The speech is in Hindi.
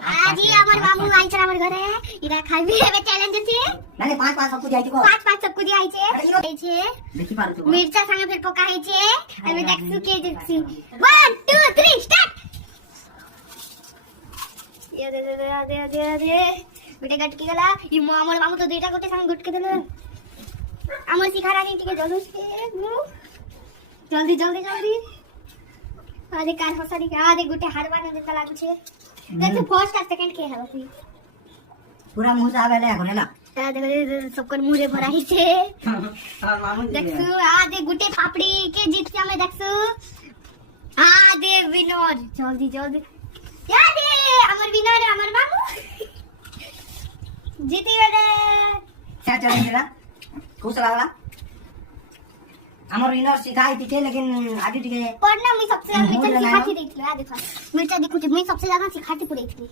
आज ही हमर मामू आई छ हमर घरे इरा खाइबे एबे चैलेंज छे नहीं पांच पांच सब कुछ आई को पांच पांच सब कुछ आई छे देखि पारु छु मिर्चा संगे फिर पकाई छे एबे देखसु के जछि 1 2 3 स्टार्ट ये दे बेटे गटकी गला ई हमर मामू तो दुईटा गोटे संग गुटके देले हमर सिखा रानी टिके जल्दी से जल्दी जल्दी जल्दी आधे कार हसारी आधे गुटे हारवा न देता लागु छे देखो फर्स्ट और सेकंड के है ओसी पूरा मुंह से आवेले घरे ना देखो सबकर मुंह रे भराई छे और मामू जी देखसु आधे गुटे पापड़ी के जीत में देखसु आधे विनर जल्दी जल्दी यादे हमर विनर हमर मामू जीती गले क्या चले मेरा खुश लागला हमर विनर सिखाई थी लेकिन आगे टिके पढ़ना मैं सबसे ज्यादा मिर्चा सिखाती देखली आ देखो मिर्चा देखो मैं सबसे ज्यादा सिखाती पड़ी थी